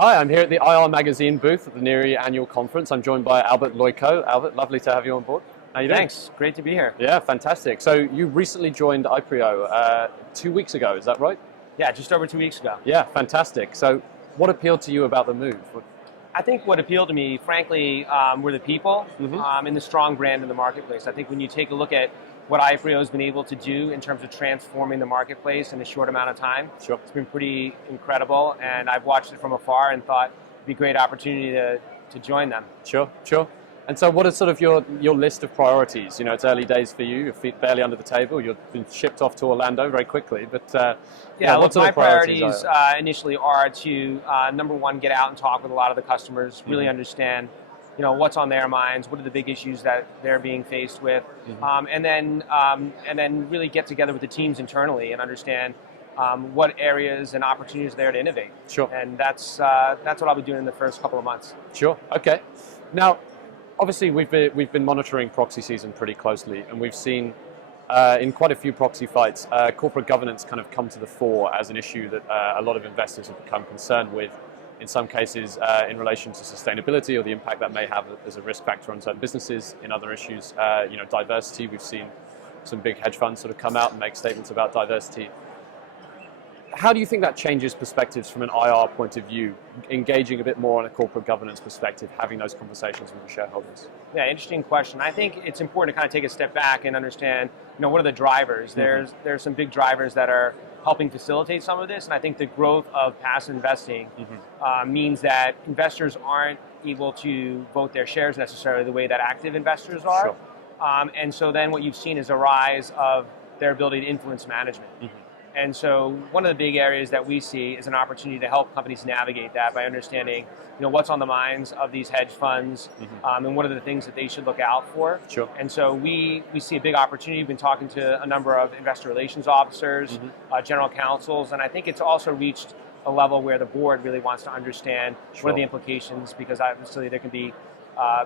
Hi, I'm here at the IR Magazine booth at the NIRI annual conference. I'm joined by Lojko. Albert, lovely to have you on board. How you doing? Thanks, great to be here. Yeah, fantastic. So you recently joined Ipreo 2 weeks ago, is that right? Yeah, just over 2 weeks ago. Yeah, fantastic. So what appealed to you about the move? I think what appealed to me, frankly, were the people and the strong brand in the marketplace. I think when you take a look at what Ipreo has been able to do in terms of transforming the marketplace in a short amount of time, Sure. It's been pretty incredible, and I've watched it from afar and thought it'd be a great opportunity to join them. Sure. And so what is sort of your list of priorities? You know, it's early days for you, your feet barely under the table, you've been shipped off to Orlando very quickly, but Look, my priorities initially are to, number one, get out and talk with a lot of the customers, really understand what's on their minds, what are the big issues that they're being faced with, and then really get together with the teams internally and understand what areas and opportunities there to innovate. Sure. And that's what I'll be doing in the first couple of months. Sure. Okay. Now, obviously, we've been monitoring proxy season pretty closely, and we've seen in quite a few proxy fights, corporate governance kind of come to the fore as an issue that a lot of investors have become concerned with. In some cases, in relation to sustainability or the impact that may have as a risk factor on certain businesses. In other issues, diversity. We've seen some big hedge funds sort of come out and make statements about diversity. How do you think that changes perspectives from an IR point of view, engaging a bit more on a corporate governance perspective, having those conversations with the shareholders? Yeah, interesting question. I think it's important to kind of take a step back and understand, what are the drivers? There's some big drivers that are helping facilitate some of this, and I think the growth of passive investing means that investors aren't able to vote their shares necessarily the way that active investors are. Sure. And so then what you've seen is a rise of their ability to influence management. And so one of the big areas that we see is an opportunity to help companies navigate that by understanding, what's on the minds of these hedge funds and what are the things that they should look out for. Sure. And so we see a big opportunity. We've been talking to a number of investor relations officers, general counsels, and I think it's also reached a level where the board really wants to understand what are the implications, because obviously there can be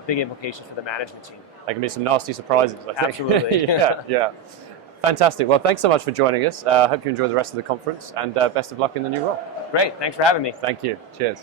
big implications for the management team. There can be some nasty surprises, I think. Absolutely. Yeah. Fantastic. Well, thanks so much for joining us. I hope you enjoy the rest of the conference, and best of luck in the new role. Great. Thanks for having me. Thank you. Cheers.